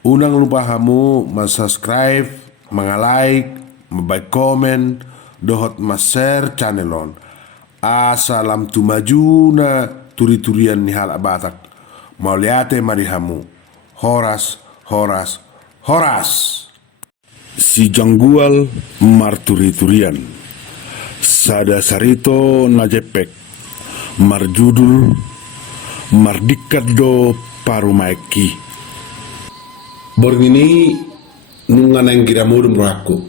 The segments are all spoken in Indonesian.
Unang lupa kamu subscribe, like, komen, dohot share channelon. Asalam tu maju na turi-turian ni hal batak. Mau liate mari hamu. Horas, horas, horas. Si janggual marturi-turian. Sada sarito najepek. Marjudul mardikat do parumaiki. Borgini nungan yang kira mudum rohaku.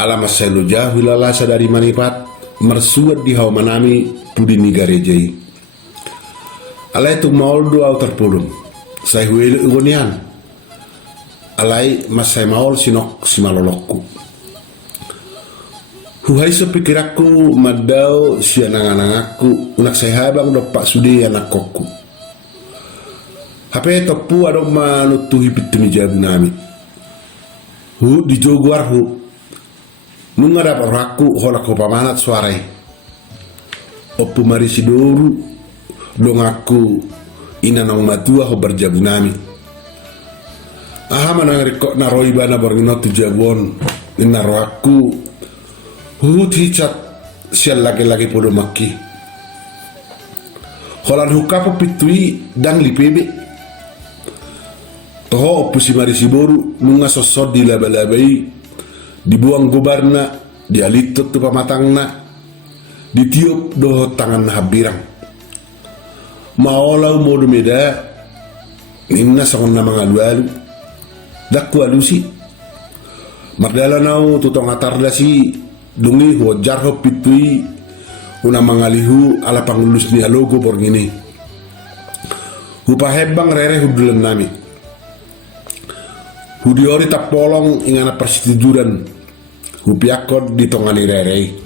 Alamas selu jauh lalasa dari manipat mersuat di hawa manami pudini garejai. Alai tu maul doa terpulung. Saya huil ugonian. Alai mas saya maul sinok simalolokku. Huhai sepikiraku madau siananganangaku unak saya habang dopak sudi anak kokku. Hape topu ado manutuhi pitumi jabu nami. Hu di joguar hu. Nunga dapat raku hola ko pamanat suarai. Opu marisi doru dong aku ina nang matua ho berjabu nami. Aha manang rikok naroi bana borgino tu jabon ina raku. Hu ticat sial lagi-lagi podo maki. Holan hukapo pitui dang lipebe. Toho opusi marisi boru nunga sosot di laba-labai dibuang gobarna dialitot tu pamatangna ditiup doho tangan habirang maolau modu meda ninna sangon na mga alu dakku alusi mardala nau tutong atarla si dungi ho jarho pitui una mangalihu ala pangulus ni alogo borgini hupahebang rere hudulan nami. Hudiori tak polong ingana persetujuran hupiakod di tongani rerei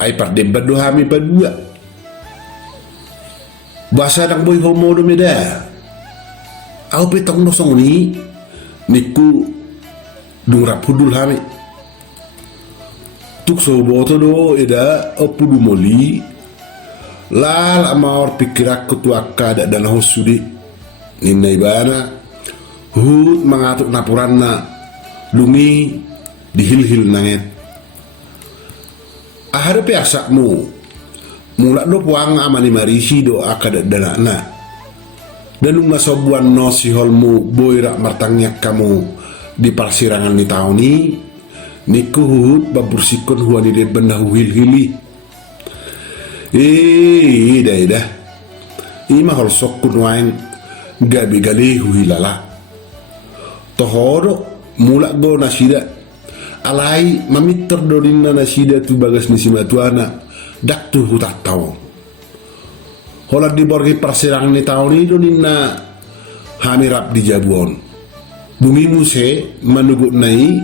ay pardebat do hami padua bahasa nang boy homo do meda au petong nosong ni niku dungrap hudul hami tuk so boto do eda opudu moli lal amaor pikirakku tu akada dan hosudi ninna ibana hut mengatuk napuran na lumi dihil-hil nanget ahada piasakmu mulak do puang amani marisi do akada danakna dan unga sobuan no si holmu boirak martangnya kamu di parsirangan ni tauni niku hut babursikon huani de benda huhil-hili ida ima hol sokun wain gabi gali huhilala tohoro mulak go nasida alai mamiter dorinna nasida tu bagas ni simatuana dak tu hutak tau hola di borgi persirangan ni tahun ini doninna hamirap di jabuon bumi muse manugut nai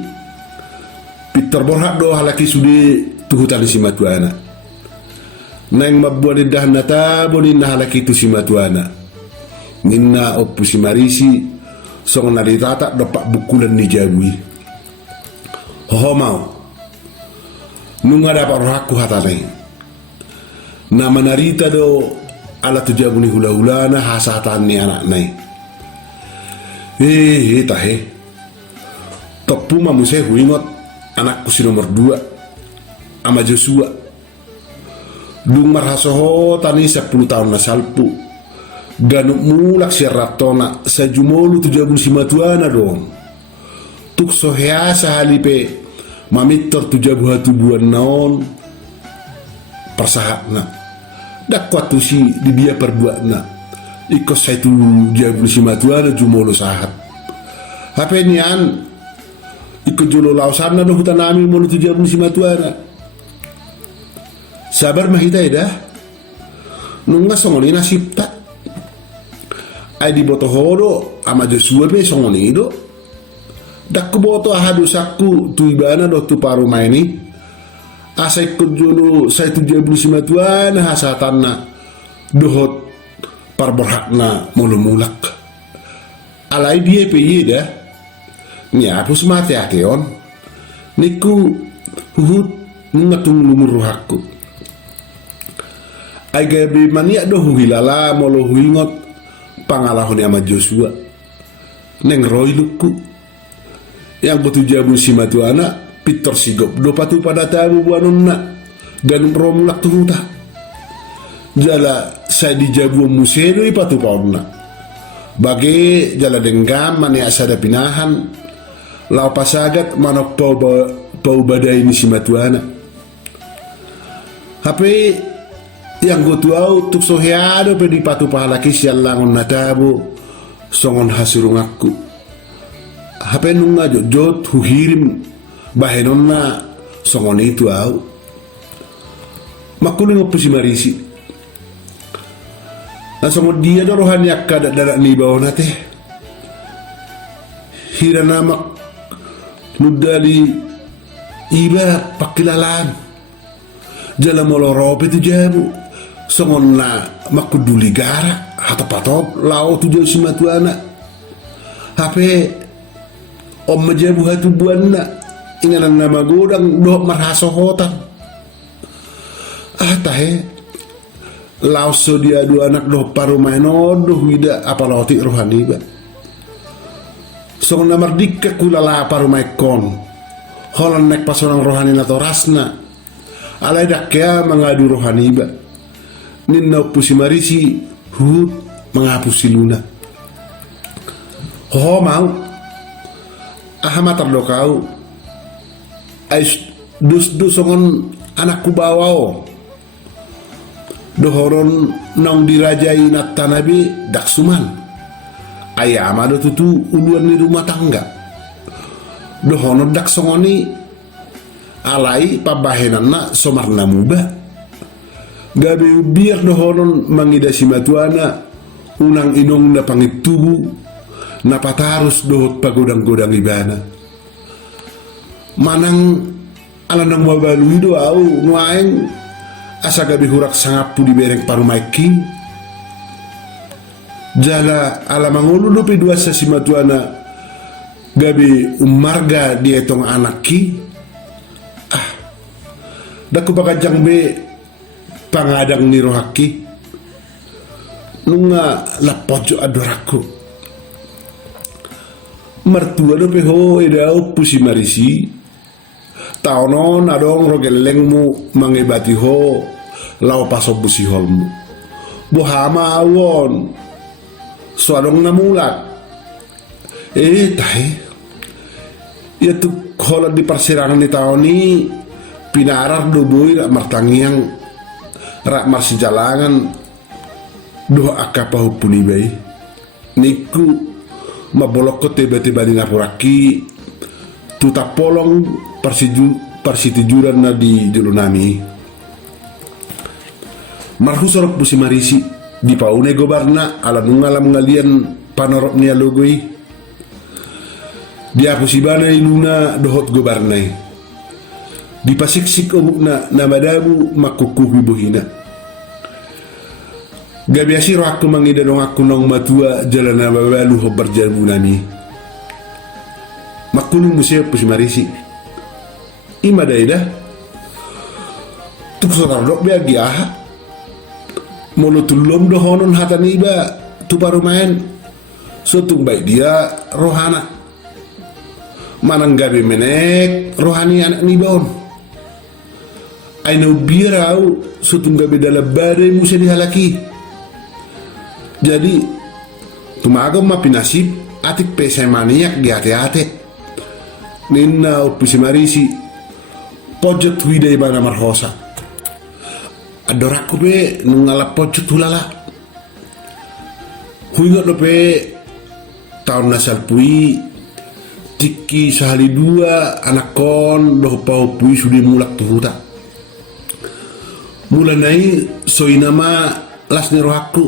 Peter borhak do halaki sudi tu hutan simatuana nang mabuan dah nata boninna halaki tu simatuana ninna oppu simarisi song naritata dapat bukulan ni jabui ho mau nunga dapat raku hatane nama narita do ala tu jabuni hula-hulana hasatan ni anak nai tahe topu mamuse huingot anakku si nomor 2 ama Joshua dung marhasoho tani 10 tahun na salpu ganuk mulak siaratona sa jumolu tu jabun simatuana dong tuk soheasa halipe mamitor tu jabu hatu buan naon persahatna dak kuat tu si di dia perbuatna ikos saya tu jabun simatuana jumolu sahat hape nian ikut jolo lausana do hutanami molu tu jabun simatuana sabar mahita dah nunga songoli nasib tak ay di boto hodo ama Joshua be songoni do dak boto ahadu sakku tu ibana do tu paru maini asai kujulu sai tu jabul simatuan hasatanna dohot parborhakna mulumulak alai dia pe dah ni apus mate ateon niku huhut ngatung lumur rohakku ay gabi mania do huhilala molo huingot pangalahon ama Joshua neng roy luku yang gotu jabu si matuana pitor sigop do patu pada tabu buanonna dan romulak tuhuta jala saya dijabu musero patu pauna bagi jala denggam mani asada pinahan lau pasagat manok pau badai ini si matuana HP yang gotu au tuk soheado pe di patu pahalaki sial langon natabu songon hasurung aku HP nunga jot huhirim bahenonna songon itu au makuling opo si marisi na songon dia do rohani akka dadak ni bawah nate hira namak nudali iba pakilalan jala molorope tu jabu songon na makuduli gara hata patop lao tu jauh si matuana hape om majabu hatu buana inganan nama godang doh marhaso hotan tahe lao so dia dua anak doh paru maino doh wida apaloti rohani ba songon na mardika kulala paru maikon holan nek pasorang rohani nato rasna alai dakya mengadu rohani ba ninna pusi marisi hut mengapusi luna ho mau ahamatar do kau ais dus songon anakku bawao dohoron nong dirajai natanabi daksuman ayama do tutu uluan ni rumah tangga dohono dak songoni alai pabahenana somarna muba gabe biar dohonon mangida si matuana unang inong na pangitubu na patarus dohot pagodang-godang ibana manang alanang mabalu do au nuaeng asa gabe hurak sangapu di bereng parumaiki jala alamangulu do pe dua sa si matuana gabe umarga dietong anaki daku pakajang be pangadang ni rohaki nunga lapojo adoraku mertua do pe ho edau pusi marisi taonon adong rogelengmu mangebati ho lau paso busi holmu bohama awon suadong namulak tahe ya tu hola di persirangan ni tahun ni pinarar do boy rak martangiang rak marsi jalangan do akapa hupuni bay niku mabolok ko tiba-tiba di napuraki tuta polong persitujuran na di julunami marhu sorok pusi marisi di paune gobarna ala nungalam ngalian panorok nia logoi dia pusibana iluna dohot gobarnai di pasiksik obukna namadabu makukuhi buhina gabiasi roh aku mangida dong aku nong matua jalan nababalu ho berjabu nami makulung museo pusi marisi ima daida tuk sotar dok biagi aha molo tulom dohonon hatan iba tu baru main sotung baik dia rohana manang gabi menek rohani anak ni baon aino birau sotung gabi dalam badai musa dihalaki jadi tumago ma pinasib atik pesai maniak di ate-ate ninna pusi marisi pojot widai bana marhosa adoraku be nungala pojot hulala huingot lo pe tahun nasal pui tiki sehari dua anak kon doh pau pui sudi mulak tuhuta mula nai soinama las nerohaku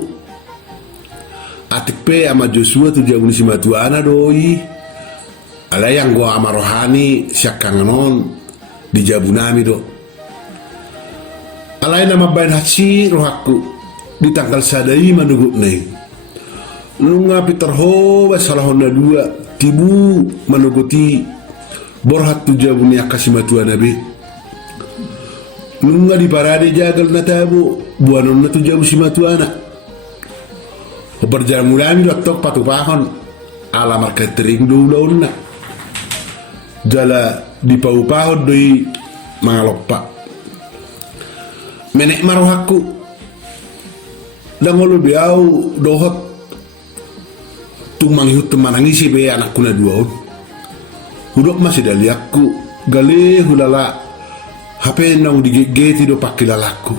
atik pe ama Joshua tu jauh si matuana doi ala yang gua ama rohani siak kanganon di jabunami do alai nama bain haji rohaku di tanggal sadai manugut nai lunga piterho basalahona dua tibu manuguti borhat tu jabuni akasi matuana be lunga di parade jagal natabu buanon na tu jauh si matuana berjalan mulai doktor patu pahon alamar catering dulu na jala di pau-pau doi mangaloppa menek marohaku dangolo biau dohot tung manghut temanangisi be anakku na dua hudok masih daliakku gale hulala HP nang digegeti do pakilalaku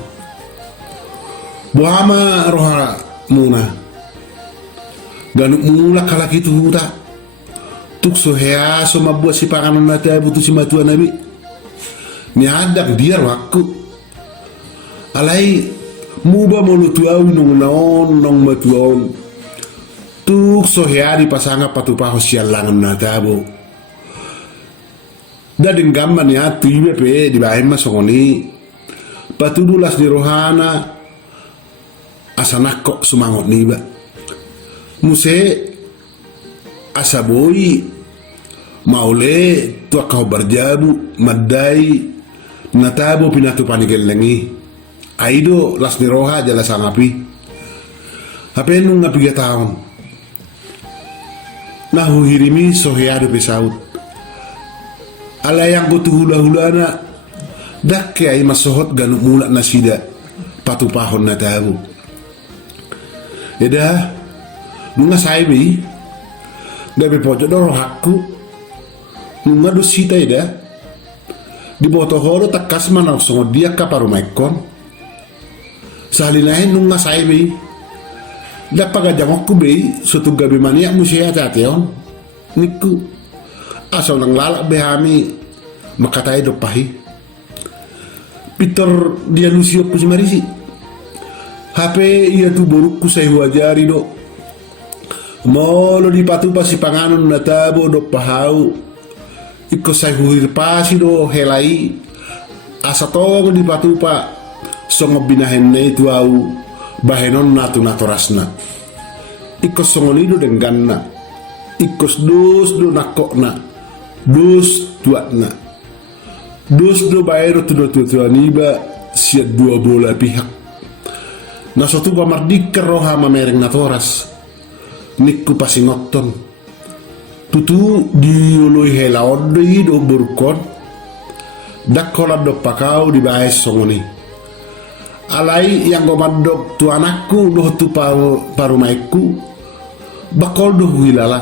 buama roha muna ganuk mula kalak itu huta tuk sohea so mabuat si panganan nati butuh si matuan nabi ni adang dia wakku alai muba mulu tuau nung naon nong matuon tuk sohea di pasanga patupaho sialangan natabu dading gamban ya tuibe pe di bahema songoni patudulas di rohana asanakok sumangot niba muse asaboi maule tua kau berjabu madai natabo pinatu panigelengi aido las di roha jala sangapi hapenu ngapi tahun nahu hirimi soheado pesaut ala yang go hula-hulana dak kay masohot ganuk mula nasida patupahon na tabu eda nunga saibi dabe pojo doro hakku nunga dosita eda di boto horo takas mana songo dia kaparu maikon salinahin nunga saibi dapaga jamokku be sutu gabe mania musia tateon niku asal nang lalak behami makatai do pahi Peter dia Lucio Pusimarisi HP ia tu borukku saya wajari do molo di patu pasi panganon natabo do pahau iko saya huir pasi do helai asatong di patu pa songo binahen ne tu au bahenon natu natorasna iko songonido dengganna ikos dos do nakokna dos tuatna dos do baero tu do tuaniba siat dua bola pihak na suatu pamardikar roha mamereng natoras nikku pasingoton tutu diului helaon do burkon dakola do pakau di baes songoni alai yang gomadok tu anakku do tu parumaiku bakol do hilala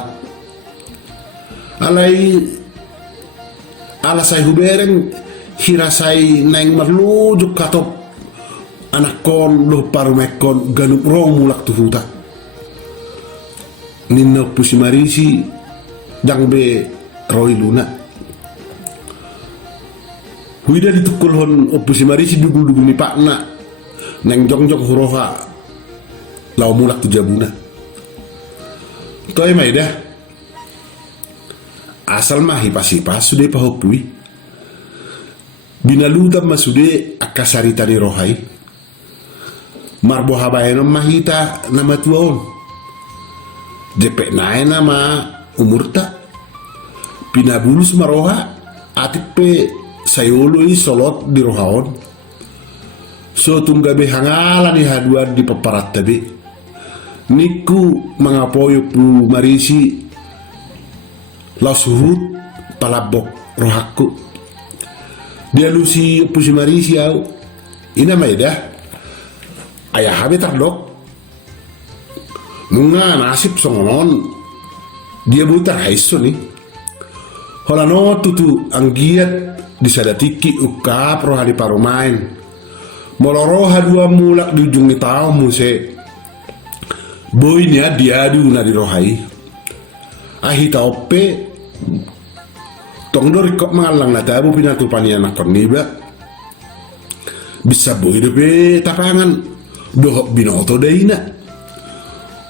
alai alasai hubereng hirasai neng marlujuk katop anak kon lo parumekon ganuk rong mulak tu huta ninno Pusimarisi dang be Roy Luna huida ditukul hon Pusimarisi dugu-dugu ni pakna neng jong-jong huroha lau mulak tu jabuna toy mai dah asal mah hipas-hipas sudah pahopui binaluda masude akasarita ni rohai marbo habayenom mahita nama tuon jepek nae nama umurta pinabulus maroha atipe sayului solot di rohaon so tunggabe hangala ni haduan di paparat tabi niku mangapoyo Pumarisi lasuhut palabok rohaku dia lusi Pusimarisi au ina maedah ayah habe tardok nunga nasib songonon dia buta haiso ni holano tutu anggiat disadatiki ukap rohani parumain moloroha dua mulak di ujung ni tau muse boynya diadu na di rohai ahi taupe tong dori kok mangalang na tabu pinatu panian akon niba bisa boy dope tapangan dohok binoto daina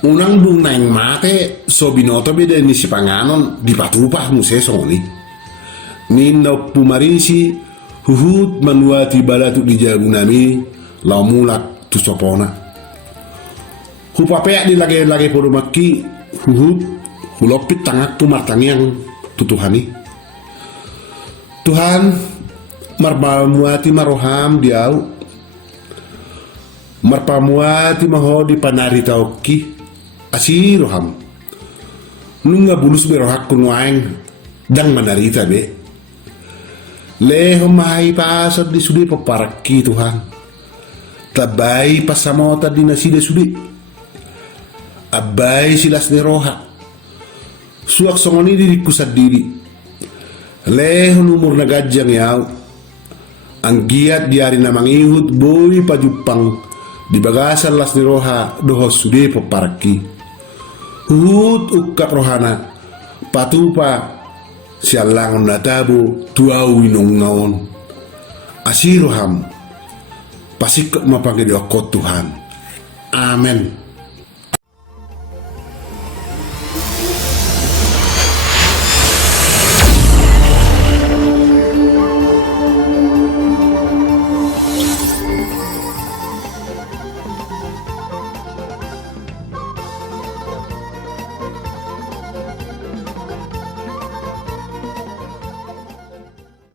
unang bung naing mate so binoto beda ni si panganon di patupah muse songoni ninno Pumarisi huhut manuati balatu di jagunami lau mulak tu sopona hupapea di lagi podumaki huhut hulopit tangak martangiang tutuhani Tuhan marpamuati maroham diau marpamuati maho di panari tauki asiroham nunga bulus bero hakun waeng dang manarita be leho mai pasat di sudi paparaki Tuhan tabai pasamota di naside sudi abai silas ni roha suak songoni di kusat diri leho numur nagajang yau ang giat diari namang ihut boy pajupang di bagasan las ni roha dohos sudi paparaki hut ukap rohana patupa sialang natabo tuau inong ngaon asiroham pasikot mapanggidio ko Tuhan amen.